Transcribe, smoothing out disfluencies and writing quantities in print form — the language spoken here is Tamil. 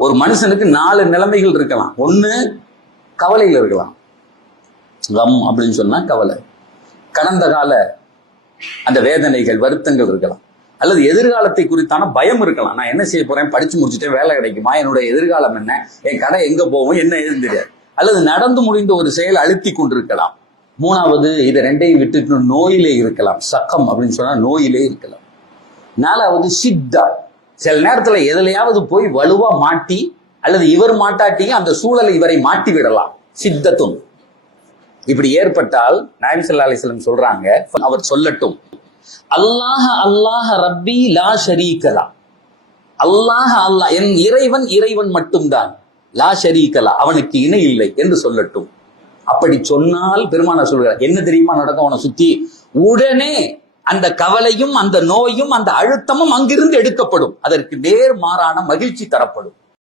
ஒரு மனுஷனுக்கு 4 நிலைமைகள் இருக்கலாம். ஒண்ணு கவலையில் இருக்கலாம், கம் அப்படின்னு சொன்னா கவலை, கடந்த கால அந்த வேதனைகள் வருத்தங்கள் இருக்கலாம், அல்லது எதிர்காலத்தை குறித்தான பயம் இருக்கலாம். நான் என்ன செய்ய போறேன், படிச்சு முடிச்சுட்டேன், வேலை கிடைக்குமா, என்னுடைய எதிர்காலம் என்ன, என் கடை எங்க போகும், என்ன ஏதுன்னு தெரியாது. அல்லது நடந்து முடிந்த ஒரு செயல் அழுத்தி கொண்டிருக்கலாம். 3வது இதை 2ஐயும் விட்டுட்டு நோயிலே இருக்கலாம், சக்கம் அப்படின்னு சொன்னா நோயிலே இருக்கலாம். 4வது சித்தா, சில நேரத்துல எதுலையாவது போய் வலுவா மாட்டி, அல்லது இவர் மாட்டாட்டியும் அந்த சூழலை இவரை மாட்டி விடலாம், சித்தத்தும். இப்படி ஏற்பட்டால் நாயகம் ஸல்லல்லாஹு அலைஹி வஸல்லம் சொல்றாங்க, அவர் சொல்லட்டும், அல்லாஹ் அல்லாஹ் ரப்பி லா ஷரீகலா, அல்லாஹ் அல்லாஹ் என் இறைவன் இறைவன் மட்டும்தான், லா ஷரீகலா அவனுக்கு இணை இல்லை என்று சொல்லட்டும். அப்படி சொன்னால் பெருமானார் சொல்கிறார், என்ன தெரியுமா நடக்கும் அவனை சுத்தி, உடனே அந்த கவலையும் அந்த நோயும் அந்த அழுத்தமும் அங்கிருந்து எடுக்கப்படும், அதற்கு நேர்மாறான மகிழ்ச்சி தரப்படும்.